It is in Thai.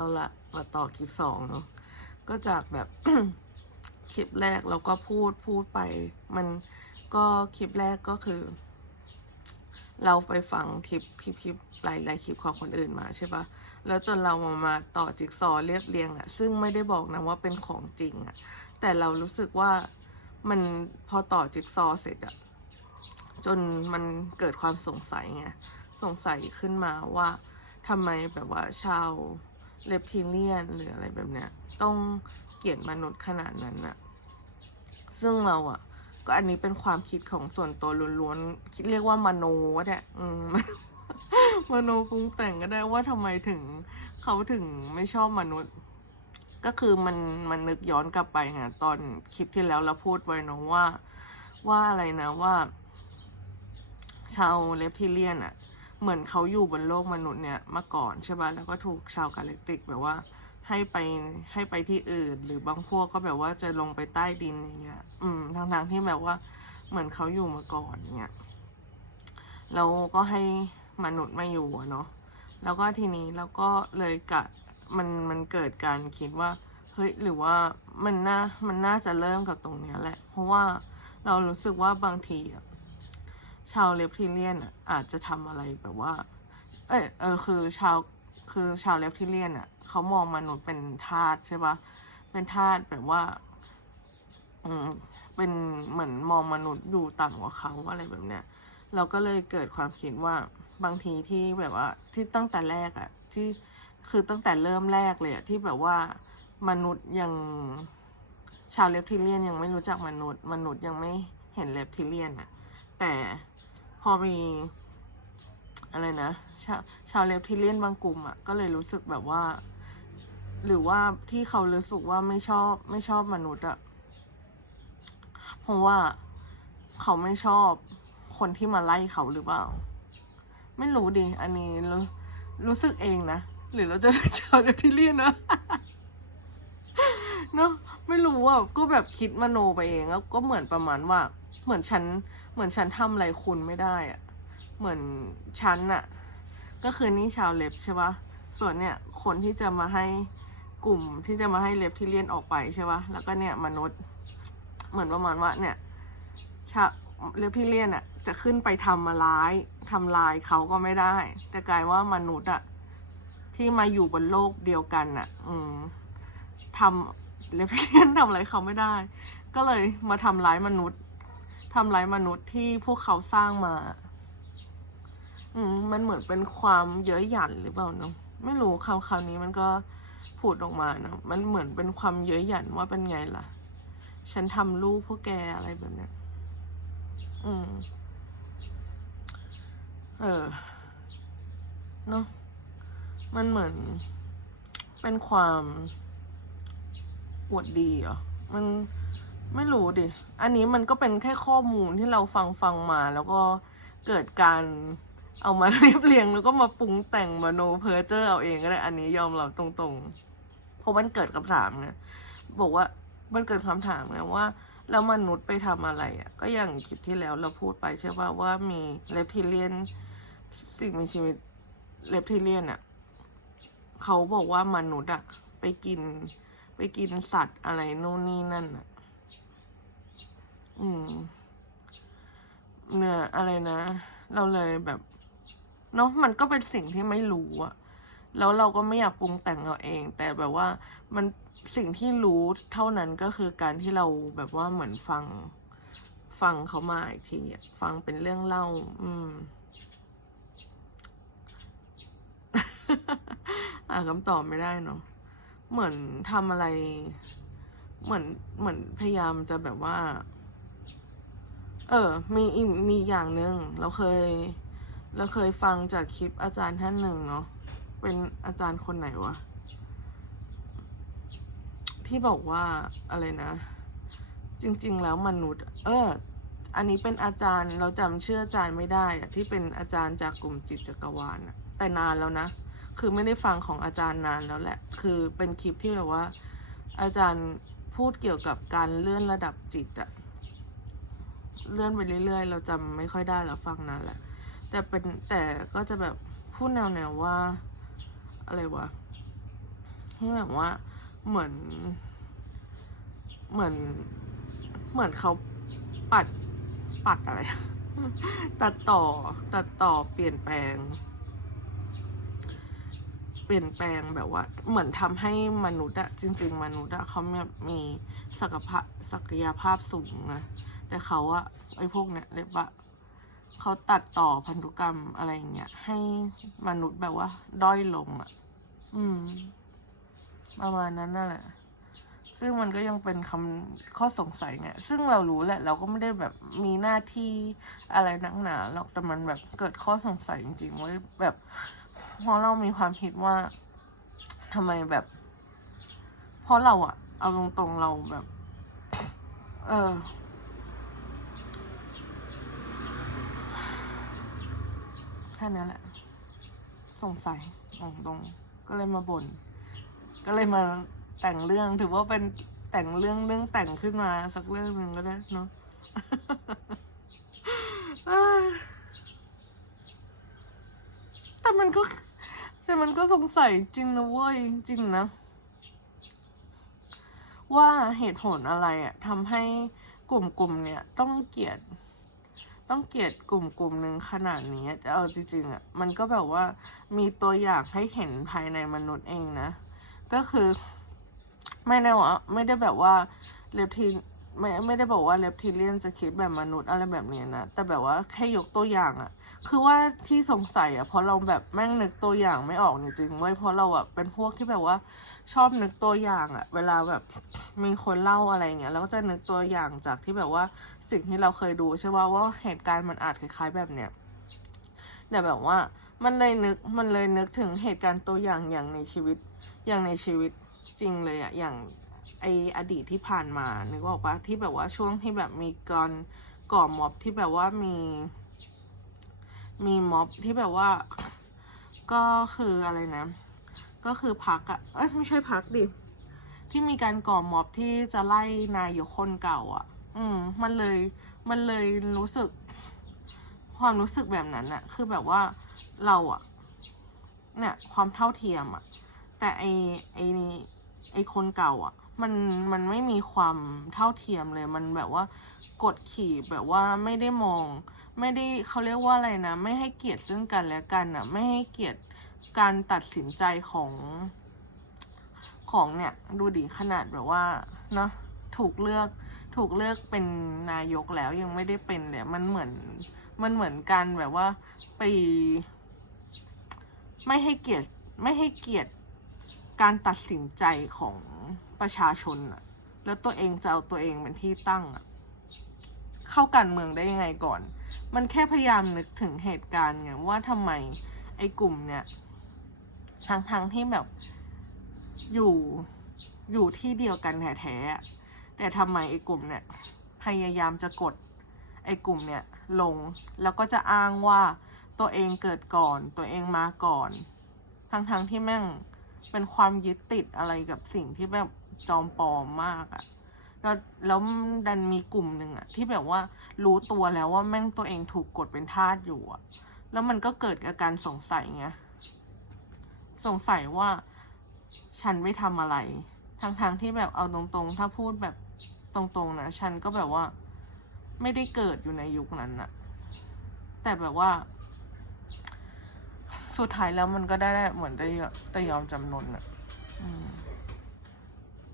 เอาละมาต่อคลิปสองเนาะก็จากแบบ คลิปแรกเราก็พูดพูดไป มันก็คลิปแรกก็คือ เราไปฟังคลิปคลิปคลิปหลายหลายคลิปของคนอื่นมาใช่ปะแล้วจนเรามามาต่อจิ๊กซอเรียบเรียงอะซึ่งไม่ได้บอกนะว่าเป็นของจริงอะแต่เรารู้สึกว่ามันพอต่อจิ๊กซอเสร็จอะจนมันเกิดความสงสัยไงสงสัยขึ้นมาว่าทำไมแบบว่าชาว เลปทิเลียนหรืออะไรแบบเนี้ย ต้องเกลียดมนุษย์ขนาดนั้นอะซึ่งเราอะก็อันนี้เป็นความคิดของส่วนตัวล้วนๆคิดเรียกว่ามโนะเนี่ยอืมมโนปรุงแต่งก็ได้ว่าทำไมถึงเขาถึงไม่ชอบมนุษย์ ก็คือมันมันนึกย้อนกลับไปไงตอนคลิปที่แล้วเราพูดไว้เนะว่า ว่าอะไรนะว่า ชาวเลปทิเลียนอะ เหมือนเขาอยู่บนโลกมนุษย์เนี่ยมาก่อนใช่ป่ะแล้วก็ถูกชาวกาแล็กติกแบบว่าให้ไปให้ไปที่อื่น หรือบางพวกก็แบบว่าจะลงไปใต้ดินอย่างเงี้ย อืมทางทางที่แบบว่าเหมือนเขาอยู่มาก่อนเงี้ยแล้วก็ให้มนุษย์มาอยู่เนาะแล้วก็ทีนี้เราก็เลยกะมันมันเกิดการคิดว่าเฮ้ยหรือว่ามันน่ามันน่าจะเริ่มกับตรงเนี้ยแหละ เพราะว่าเรารู้สึกว่าบางทีอะ ชาวเลปทิเลียนอะอาจจะทำอะไรแบบว่า เออเออคือชาวคือชาวเลปทิเลียนอะเขามองมนุษย์เป็นทาสใช่ปะเป็นทาสแบบว่า อืมเป็นเหมือนมองมนุษย์อยู่ต่ำกว่าเขาอะไรแบบเนี้ยเราก็เลยเกิดความคิดว่าบางทีที่แบบว่าที่ตั้งแต่แรกอะที่คือตั้งแต่เริ่มแรกเลยอะที่แบบว่ามนุษย์ยังชาวเลปทิเลียนยังไม่รู้จักมนุษย์ มนุษย์ยังไม่เห็นเลปทิเลียนอะแต่ พอมีอะไรนะชาวชาวเลปทิเลียนบางกลุ่มอะก็เลยรู้สึกแบบว่า หรือว่าที่เขารู้สึกว่าไม่ชอบไม่ชอบมนุษย์อะเพราะว่าเขาไม่ชอบคนที่มาไล่เขาหรือเปล่า ไม่รู้ดิอันนี้รู้รู้สึกเองนะหรือเราจะชาวเลปทิเลียนนะเนาะ ไม่รู้อะก็แบบคิดมโนไปเองแล้วก็เหมือนประมาณว่า เหมือนฉันเหมือนฉันทำอะไรคุณไม่ได้อะเหมือนฉันน่ะ ก็คือนี่ชาวเล็บใช่ปะส่วนเนี่ยคนที่จะมาให้กลุ่มที่จะมาให้เล็บที่เลี่ยนออกไปใช่ปะแล้วก็เนี่ยมนุษย์ เหมือนประมาณว่าเนี่ยชาเล็บที่เลี่ยนอะ จะขึ้นไปทำมาร้ายทำลายเขาก็ไม่ได้ แต่กลายว่ามนุษย์อะที่มาอยู่บนโลกเดียวกันอะ อืมทำ เล็บที่เลียนทำอะไรเขาไม่ได้ ก็เลยมาทำร้ายมนุษย์ทำร้ายมนุษย์ที่พวกเขาสร้างมา อืมมันเหมือนเป็นความเย้ยหยันหรือเปล่าเนาะไม่รู้คำคำนี้มันก็พูดออกมาเนาะมันเหมือนเป็นความเย้ยหยันว่าเป็นไงล่ะ ฉันทำลูกพวกแกอะไรแบบนี้อืม เออเนาะมันเหมือนเป็นความ อวดดีเหรอ มันไม่รู้ดิ อันนี้มันก็เป็นแค่ข้อมูลที่เราฟังฟังมา แล้วก็เกิดการเอามาเรียบเรียงแล้วก็มาปรุงแต่งมาโนเพอร์เจอร์เอาเองก็ได้ อันนี้ยอมรับตรงๆ เพราะมันเกิดคำถามไงบอกว่ามันเกิดคำถามไงว่าแล้วมนุษย์ไปทำอะไรอะ ก็อย่างคลิปที่แล้วเราพูดไปใช่ป่ะว่ามีเลปทิเลียนสิ่งมีชีวิตเลปทิเลียนอะเขาบอกว่ามนุษย์อะไปกิน ไปกินสัตว์อะไรนู่นนี่นั่นอะ อืมเนื้ออะไรนะ เราเลยแบบเนาะมันก็เป็นสิ่งที่ไม่รู้อะแล้วเราก็ไม่อยากปรุงแต่งเอาเอง แต่แบบว่ามันสิ่งที่รู้เท่านั้นก็คือการที่เราแบบว่าเหมือนฟัง ฟังเขามาอีกทีฟังเป็นเรื่องเล่า อืมอ่านคำตอบไม่ได้เนาะ เหมือนทำอะไร เหมือนเหมือนพยายามจะแบบว่า เออ มีอีกมีอย่างหนึ่งเราเคย เราเคยฟังจากคลิปอาจารย์ท่านหนึ่งเนาะเป็นอาจารย์คนไหนวะที่บอกว่าอะไรนะ จริง ๆ แล้วมนุษย์ เออ อันนี้เป็นอาจารย์เราจำชื่ออาจารย์ไม่ได้อะที่เป็นอาจารย์จากกลุ่มจิตจักรวาลอะแต่นานแล้วนะ คือไม่ได้ฟังของอาจารย์นานแล้วแหละ คือเป็นคลิปที่แบบว่า อาจารย์พูดเกี่ยวกับการเลื่อนระดับจิตอะเลื่อนไปเรื่อยๆ เราจำไม่ค่อยได้แล้วฟังนานแหละ แต่เป็นแต่ก็จะแบบพูดแนวๆว่า อะไรวะที่แบบว่าเหมือน เหมือน เหมือนเขาปัดปัดอะไร ตัดต่อตัดต่อเปลี่ยนแปลง เปลี่ยนแปลงแบบว่า เหมือนทำให้มนุษย์อะจริง ๆ มนุษย์อะเขาแบบมีศักยภาพศักยภาพสูงนะแต่เขาอะไอ้พวกเนี้ยเรียกว่าเขาตัดต่อพันธุกรรมอะไรอย่างเงี้ยให้มนุษย์แบบว่า ด้อยลงอะอืม ประมาณนั้นนั่นแหละซึ่งมันก็ยังเป็นคำข้อสงสัยไงซึ่งเรารู้แหละ เราก็ไม่ได้แบบมีหน้าที่อะไรนักหนาหรอกแต่มันแบบเกิดข้อสงสัยจริงๆว้ยแบบ เพราะเรามีความคิดว่าทำไมแบบ เพราะเราอะเอาตรงๆเราแบบ เออ แค่นั้นแหละ สงสัยตรงๆก็เลยมาบ่น ก็เลยมาแต่งเรื่อง ถือว่าเป็นแต่งเรื่องเรื่องแต่งขึ้นมา สักเรื่องหนึ่งก็ได้เนาะ แต่มันก็ แต่ มันก็สงสัยจริงนะเว้ยจริงนะ ว่าเหตุผลอะไรอะทำให้กลุ่มกลุ่มๆเนี่ย ต้องเกลียด ต้องเกลียดกลุ่มกลุ่มหนึ่งขนาดนี้แต่เอาจริงๆอะมันก็แบบว่ามีตัวอย่างให้เห็นภายในมนุษย์เองนะ ก็คือ ไม่ได้ว่าไม่ได้แบบว่าเลปที ไม่ไม่ได้บอกว่าเลปทีเลียนจะคิดแบบมนุษย์อะไรแบบนี้นะ แต่แบบว่าแค่ยกตัวอย่างอะคือว่าที่สงสัยอะเพราะเราแบบแม่งนึกตัวอย่างไม่ออกจริงๆเว้ยเพราะเราอะเป็นพวกที่แบบว่าชอบนึกตัวอย่างอะเวลาแบบมีคนเล่าอะไรเงี้ยเราก็จะนึกตัวอย่างจากที่แบบว่าสิ่งที่เราเคยดูใช่ป่ะว่าเหตุการณ์มันอาจคล้ายๆแบบเนี้ยแต่แบบว่ามันเลยนึกมันเลยนึกถึงเหตุการณ์ตัวอย่างอย่างในชีวิตอย่างในชีวิตจริงเลยอะอย่าง ไออดีตที่ผ่านมานึกออกปะที่แบบว่าช่วงที่แบบมีการก่อม็อบที่แบบว่ามี มีม็อบที่แบบว่า ก็คืออะไรนะ ก็คือพักอะเอ้ยไม่ใช่พักดิที่มีการก่อม็อบที่จะไล่นายกคนเก่าอะอืม มันเลย มันเลยรู้สึก ความรู้สึกแบบนั้นอะคือแบบว่าเราอะเนี่ย ความเท่าเทียมอะแต่ไอไอนี่ไอคนเก่าอะ มันมันไม่มีความเท่าเทียมเลย มันแบบว่ากดขี่แบบว่าไม่ได้มอง ไม่ได้เขาเรียกว่าอะไรนะ ไม่ให้เกียรติซึ่งกันและกันอะ ไม่ให้เกียรติการตัดสินใจของของเนี่ยดูดิขนาดแบบว่าเนาะถูกเลือกถูกเลือกเป็นนายกแล้วยังไม่ได้เป็นเลยมันเหมือนมันเหมือนการแบบว่าไป ไม่ให้เกียรติไม่ให้เกียรติการตัดสินใจของ ประชาชนอะแล้วตัวเองจะเอาตัวเองเป็นที่ตั้งอะเข้าการเมืองได้ยังไงก่อน มันแค่พยายามนึกถึงเหตุการณ์ไงว่าทำไมไอ้กลุ่มเนี่ยทั้งทั้งๆที่แบบอยู่อยู่ที่เดียวกันแท้ๆแต่ทำไมไอ้กลุ่มเนี่ยพยายามจะกดไอ้กลุ่มเนี่ยลงแล้วก็จะอ้างว่าตัวเองเกิดก่อนตัวเองมาก่อน ทั้งๆทที่แม่งเป็นความยึดติดอะไรกับสิ่งที่แบบ จอมปลอมมากอะแล้วแล้วดันมีกลุ่มหนึ่งอะที่แบบว่ารู้ตัวแล้วว่าแม่งตัวเองถูกกดเป็นทาสอยู่อะแล้วมันก็เกิดอาการสงสัยไงสงสัยว่าฉันไม่ทำอะไรทั้งที่แบบเอาตรงๆ ถ้าพูดแบบตรงๆนะฉันก็แบบว่า ไม่ได้เกิดอยู่ในยุคนั้นอะแต่แบบว่า สุดท้ายแล้วมันก็ได้เหมือนได้แต่ยอมจำนนอะ